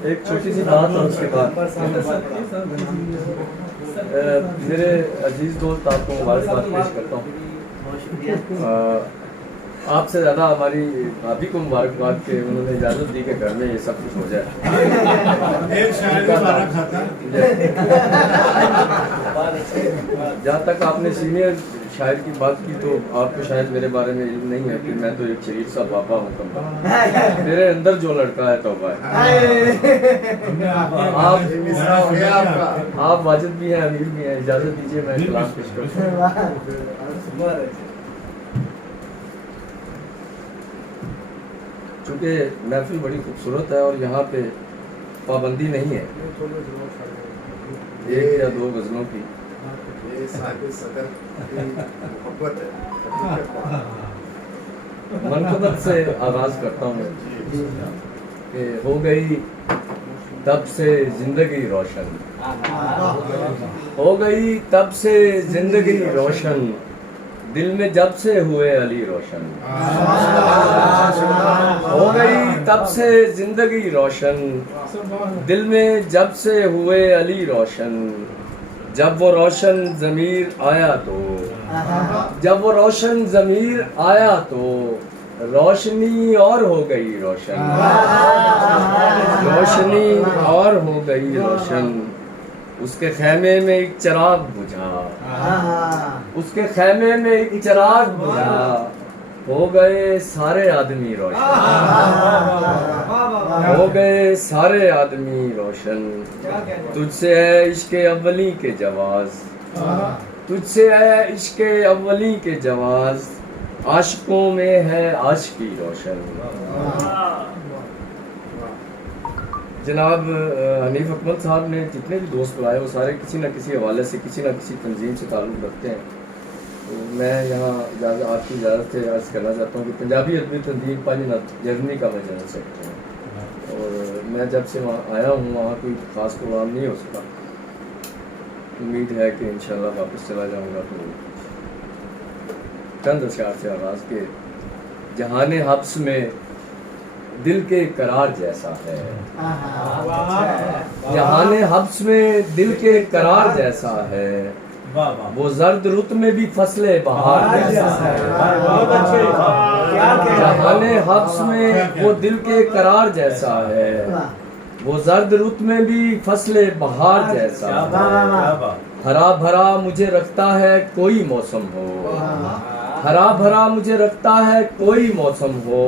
एक छोटी सी बात और उसके बाद मेरे अजीज दोस्त आपको मुबारकबाद पेश करता हूँ। आपसे ज़्यादा हमारी भाभी को मुबारकबाद के उन्होंने इजाज़त दी कि घर में ये सब कुछ हो जाए। जहाँ तक आपने सीनियर शायर की बात की तो आपको शायद मेरे बारे में इल्म नहीं है कि मैं तो एक शरीफ सा बाबा हूँ। मेरे अंदर जो लड़का है तौबा है। आप वाजिद भी हैं, अमीर भी हैं, इजाज़त दीजिए मैं कलाम पेश करूँ। चूँकि महफिल बड़ी खूबसूरत है और यहाँ पे पाबंदी नहीं है एक या दो गज़लों की। मनक़बत से आगाज़ करता हूँ कि हो गई तब से जिंदगी रोशन, हो गई तब से जिंदगी रोशन, दिल में जब से हुए अली रोशन। हो गई तब से जिंदगी रोशन, दिल में जब से हुए अली रोशन। जब वो रोशन ज़मीर आया तो, जब वो रोशन ज़मीर आया तो रोशनी और हो गई रोशन, रोशनी और हो गई रोशन। उसके खैमे में एक चिराग बुझा, उसके खैमे में एक चिराग बुझा, हो गए सारे आदमी रोशन, हो गए सारे आदमी रोशन। तुझसे है इश्क़े अव्वली के जवाज़, तुझसे है इश्क़े अव्वली के जवाज़, आशिकों में है आशिकी रोशन। जनाब हनीफ अकमल साहब ने जितने भी दोस्त बुलाए वो सारे किसी न किसी हवाले से किसी न किसी तंजीम से ताल्लुक़ रखते हैं। तो मैं यहाँ आपकी इजाज़त से अर्ज़ करना चाहता हूँ कि पंजाबी अदबी तंजीम पांचनाथ जर्मनी का मैं जनरल सेक्रेटरी हूँ और मैं जब से वहाँ आया हूँ वहाँ कोई ख़ास प्रोग्राम नहीं हो सका। उम्मीद है कि इंशाल्लाह वापस चला जाऊँगा। तो चंद अशआर से आगाज़ के जहाने हब्स में दिल के करार जैसा है, जहाने हब्स में दिल के करार जैसा है, वो जर्द रुत में भी फसले बहार जैसा है। जहाने हब्स में वो दिल के करार जैसा है, वो जर्द रुत में भी फसले बहार जैसा है। हरा भरा मुझे रखता है कोई मौसम हो, हरा भरा मुझे रखता है कोई मौसम हो,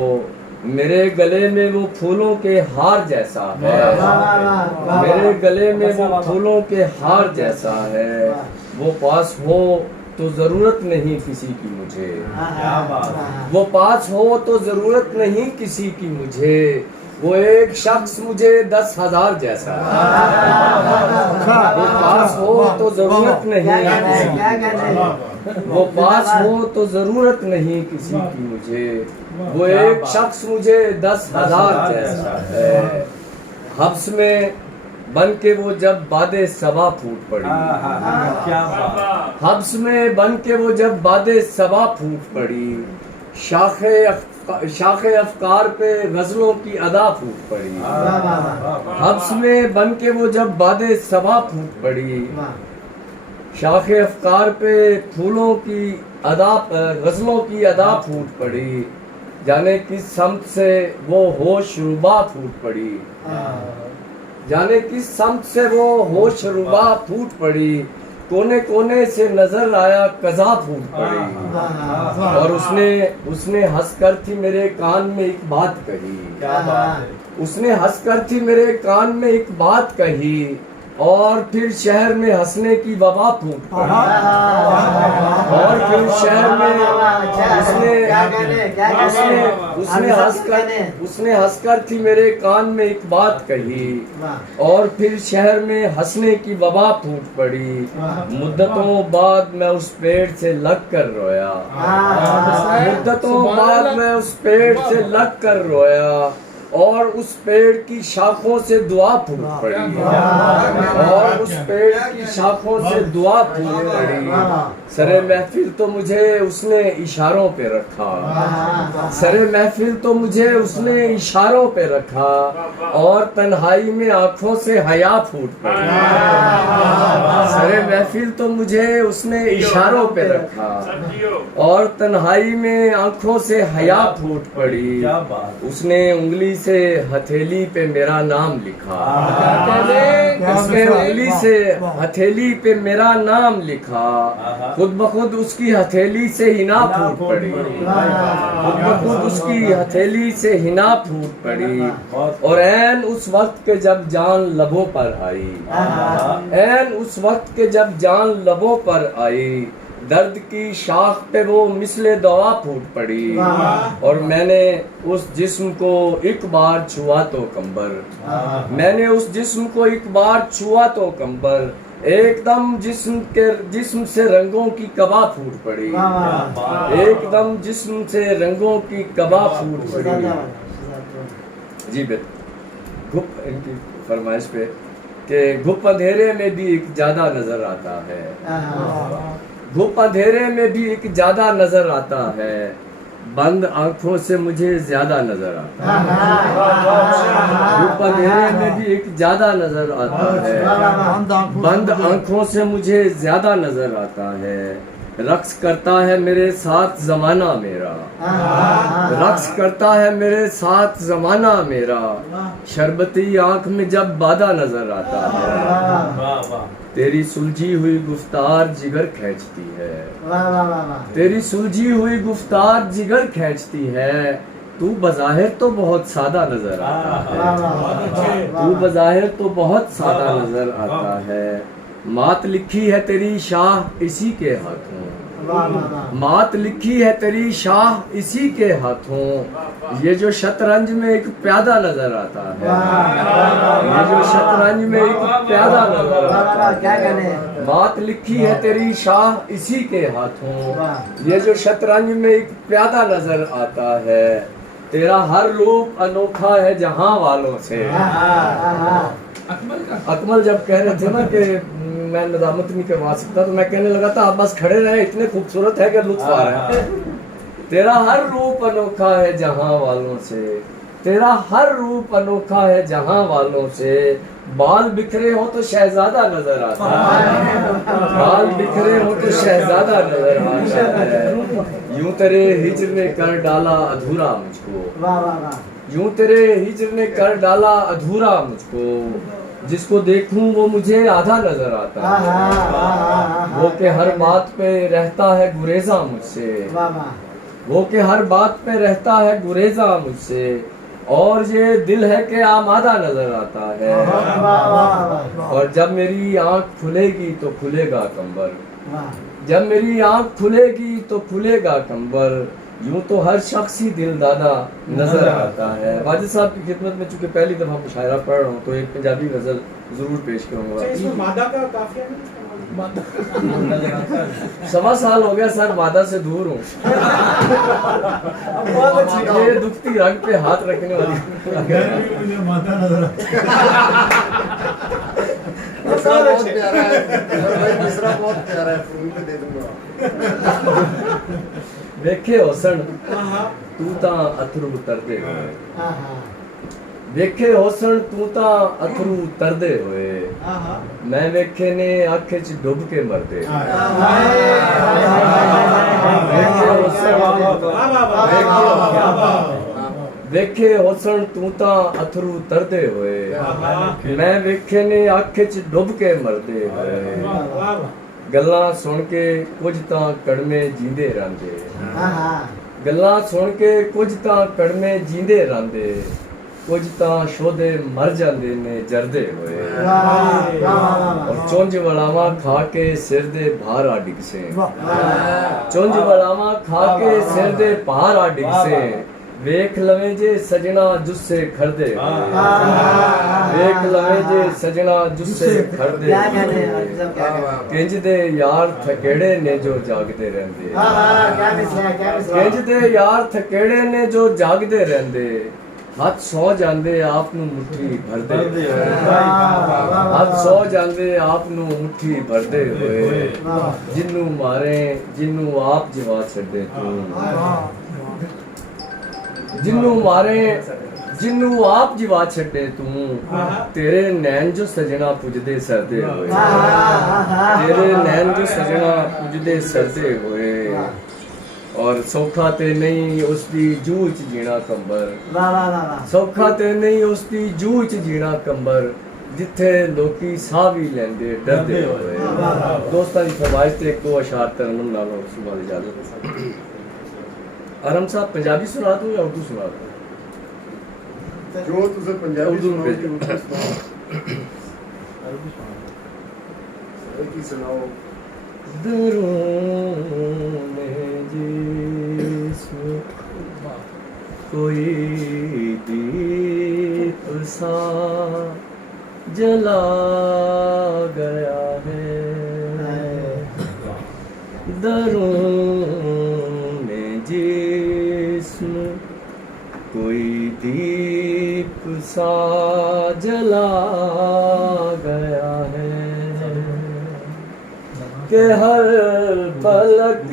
मेरे गले में वो फूलों के हार जैसा है, मेरे गले में वो फूलों के हार जैसा है। वो पास हो तो ज़रूरत नहीं किसी की मुझे, वो पास हो तो ज़रूरत नहीं किसी की मुझे, वो एक शख्स मुझे 10,000 जैसा है। वो पास हो तो ज़रूरत नहीं, वो पास हो तो ज़रूरत नहीं किसी की मुझे, वो एक शख्स मुझे 10,000 जैसा है। हब्स में बन के वो जब बादे सबा फूट पड़ी, हब्स में बन के वो जब बादे सबा फूट पड़ी, शाखे अफकार पे गज़लों की अदा फूट पड़ी। हब्स में बन के वो जब बादे सबा फूट पड़ी, शाखे अफकार पे फूलों की अदा गज़लों की अदा फूट पड़ी, जाने किस समत से वो होश रुबा फूट पड़ी, जाने किस समत से वो होश रुबा फूट पड़ी, कोने कोने से नजर आया कज़ा फूट पड़ी। और उसने हंसकर थी मेरे कान में एक बात कही, उसने हंसकर थी मेरे कान में एक बात कही, और फिर शहर में हंसने की वबा फूट पड़ी। और फिर शहर में उसने हंसकर थी मेरे कान में एक बात कही, और फिर शहर में हंसने की वबा फूट पड़ी। मुद्दतों बाद मैं उस पेड़ से लग कर रोया, मुद्दतों बाद मैं उस पेड़ से लग कर रोया, और उस पेड़ की शाखों से दुआ फूट पड़ी, और उस पेड़ की शाखों से दुआ फूट पड़ी। सरे महफिल तो मुझे उसने इशारों पे रखा, सरे महफिल तो मुझे उसने इशारों पे रखा, और तन्हाई में आंखों से हया फूट पड़ी। सरे महफिल तो मुझे उसने इशारों पे रखा, और तन्हाई में आंखों से हया फूट पड़ी। उसने उंगली से हथेली पे मेरा नाम लिखा, उसने उंगली से हथेली पे मेरा नाम लिखा, खुद ब खुद उसकी हथेली से हिना फूट पड़ी, खुद ब खुद उसकी हथेली से हिना फूट पड़ी। और ऐन उस वक्त के जब जान लबों पर आई, ऐन उस वक्त के जब जान लबों पर आई, दर्द की शाख पे वो मिसले दवा फूट पड़ी। और मैंने उस जिस्म को एक बार छुआ तो कंबर, मैंने उस जिस्म को एक बार छुआ तो कंबर, एकदम जिस्म से रंगों की कबा फूट पड़ी, एकदम जिस्म से रंगों की कबा फूट पड़ी। जी घुप इनकी फरमाइश पे कि घुप अंधेरे में भी एक ज्यादा नजर आता है, घुप अंधेरे में भी एक ज्यादा नजर आता है, बंद आंखों से मुझे ज्यादा नजर आता है। घुप अंधेरे में भी एक ज्यादा नजर आता है, बंद आंखों से मुझे ज्यादा नजर आता है। रक्स करता है मेरे साथ जमाना मेरा, रक्स करता है मेरे साथ जमाना मेरा, शरबती आंख में जब बादा नजर आता है। तेरी सुलझी हुई गुफ्तार जिगर खींचती है, तेरी सुलझी हुई गुफ्तार जिगर खींचती है। तू बज़ाहिर तो बहुत सादा नजर आता है, तू बज़ाहिर तो बहुत सादा नजर आता है। मात लिखी है तेरी शाह इसी के हाथों, मात लिखी है तेरी शाह इसी के हाथों। ये जो शतरंज में एक प्यादा नजर आता है, ये जो शतरंज में एक प्यादा नजर आता है, मात लिखी है तेरी शाह इसी के हाथों। ये जो शतरंज में एक प्यादा नजर आता है, तेरा हर रूप अनोखा है जहां वालों से। अकमल जब कह रहे थे ना कि मैं नदामत नहीं करवा सकता, तो मैं कहने लगा था आप बस खड़े रहे, इतने खूबसूरत है कि लुत्फ आ रहा है। तेरा हर रूप अनोखा है जहां वालों से, तेरा हर रूप अनोखा है जहां वालों से। बाल बिखरे हो तो शहजादा नजर आता है, बाल बिखरे हो तो शहजादा नजर आता है। यूं तेरे हिज्र ने कर डाला अधूरा मुझको, यूं तेरे हिज्र ने कर डाला अधूरा मुझको। जिसको देखूं वो मुझे आधा नजर आता है, वो के हर बात पे रहता है गुरेजा मुझसे, वो के हर बात पे रहता है गुरेजा मुझसे। और ये दिल है कि आमादा नजर आता है, और जब मेरी आंख खुलेगी तो खुलेगा कंबर, जब मेरी आंख खुलेगी तो खुलेगा कंबर। यूं तो हर शख्स ही दिलदादा नजर आता है। वाजिद साहब की खिदमत में चूंकि पहली दफा मुशायरा पढ़ रहा हूँ तो एक पंजाबी गजल जरूर पेश करूंगा। इसमें मादा का काफिया नहीं, सवा साल हो गया सर, मादा से दूर हूँ। ये दुखती रग पे हाथ रखने वाली मुझे मादा नजर बहुत प्यारा है भाई, दूसरा बहुत प्यारा है, फोन पे दे दूंगा। वेखे होसन तू ता अथरू तरदे होए, वेखे होसन तू ता अथरू तरदे होए, मैं वेखे ने आंखें च डुब के मरदे। वेखे होसन तू ता अथरू तरदे होए, मैं वेखे ने आंखें च डुब के मरदे होए। गल्लां सुन के कुछ तां कड़मे जींदे रहिंदे, गल्लां सुन के कुछ तां कड़मे जींदे रहिंदे, कुछ तां शोधे मर जांदे ने जरदे होए। और चुंझ वड़ावा खा के सिर दे भार आ डिगसे, चुंझ वड़ावा खा के सिर दे भार आ डिगसे। वेख लवे जे सजना जुस्से खरदे, वेख लवे जे सजना जुस्से खरदे। किंज दे यार थकेड़े ने जो जागदे रहंदे, किंज दे यार थकेड़े ने जो जागदे रहंदे। हथ सौ जांदे आप नू मुट्ठी भरदे हथ सौ जांदे आप नू मुट्ठी भरदे होए जिन्नू मारे जिन्नू आप जवा छड्डे तू जिन्नू मारे जिन्नू आप जवा छड्डे तू तेरे नैन जो सजना पुजदे सरदे होए तेरे नैन जो सजना पुजदे सरदे होए और सौखा ते नहीं उसकी जूह च जीना कंबर सौखा ते नहीं उसकी जूह च जीना कंबर जिथे लोकी साह भी लेंदे डरदे होए दोस्तां दी फरमाइश ते एक दो अशार तरन्नुम नालों सुबह इजाजत आरम साहब पंजाबी सुना दूं या उर्दू सुना दूं जो तुझे पंजाबी उर्दू सुनाओ में कि उर्दू सुनाओ एक ही सुनाओ दरूं में जिस्म कोई दीप सा जला गया है दरूं में जिस्म कोई दीप सा जला गया है कि हर पलक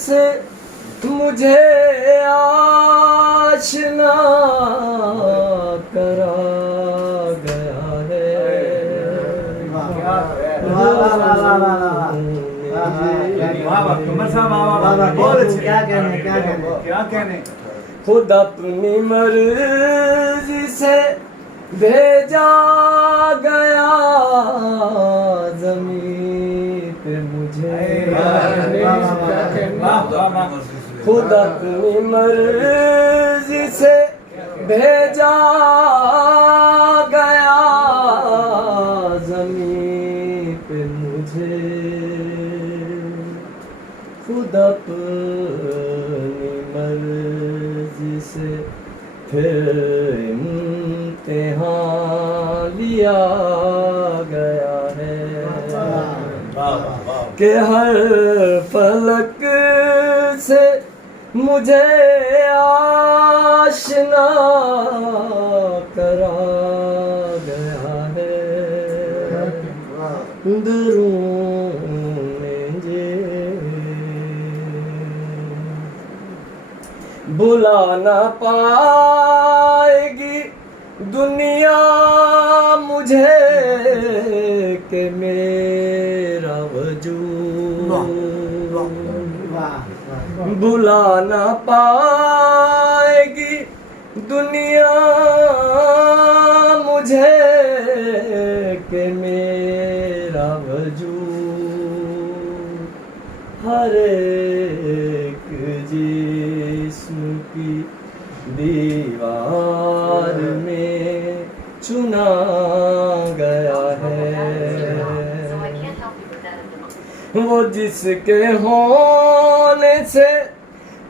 से मुझे आशना करा गया है कमर साहब बहुत अच्छे क्या कहने खुद अपनी मर्जी से भेजा गया जमीन पे मुझे खुद अपनी मर्जी से भेजा गया जमीन पे मुझे खुद अपनी मर्जी से फिर इम्तिहान लिया गया है कि हर फलक से मुझे आशना करा गया है बुला ना पाएगी दुनिया मुझे के मेरा वजूद बुला ना पाएगी दुनिया मुझे के मेरा वजूद हर एक जिस्म की दीवार में चुना गया है वो जिसके होने से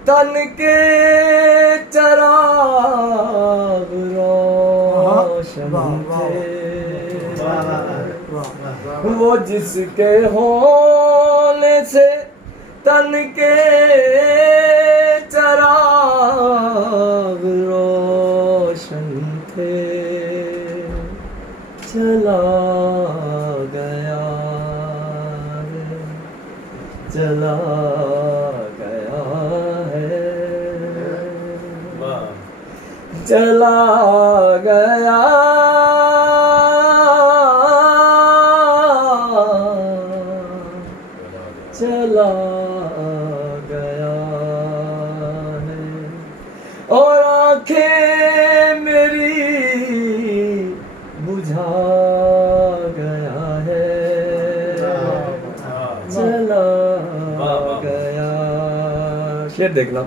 तन के चराग रोशन थे वो जिसके होने से तन के चराग रोशन थे चला गया चला गया है चला गया चला गया है और आंखें मेरी बुझा गया है चला गया शेर देखना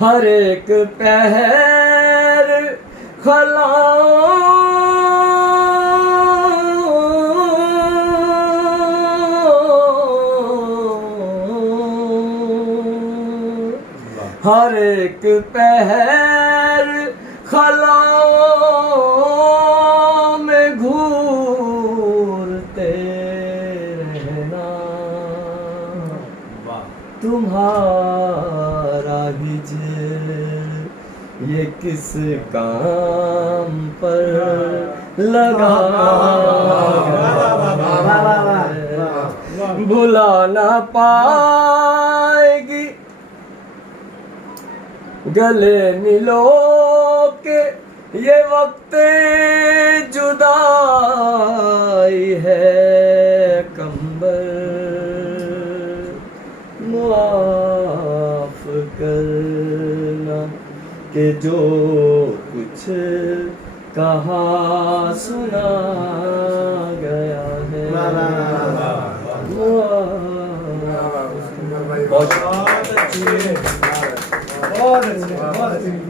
हर एक पहर हर एक पहर खलाओं में घूरते रहना तुम्हारा हिजर ये किस काम पर लगा भुला ना पाएगी गले मिलो के ये वक्त जुदाई है कंबर मुआफ करना कि जो कुछ कहा सुना गया है बहुत अच्छी बहुत अच्छी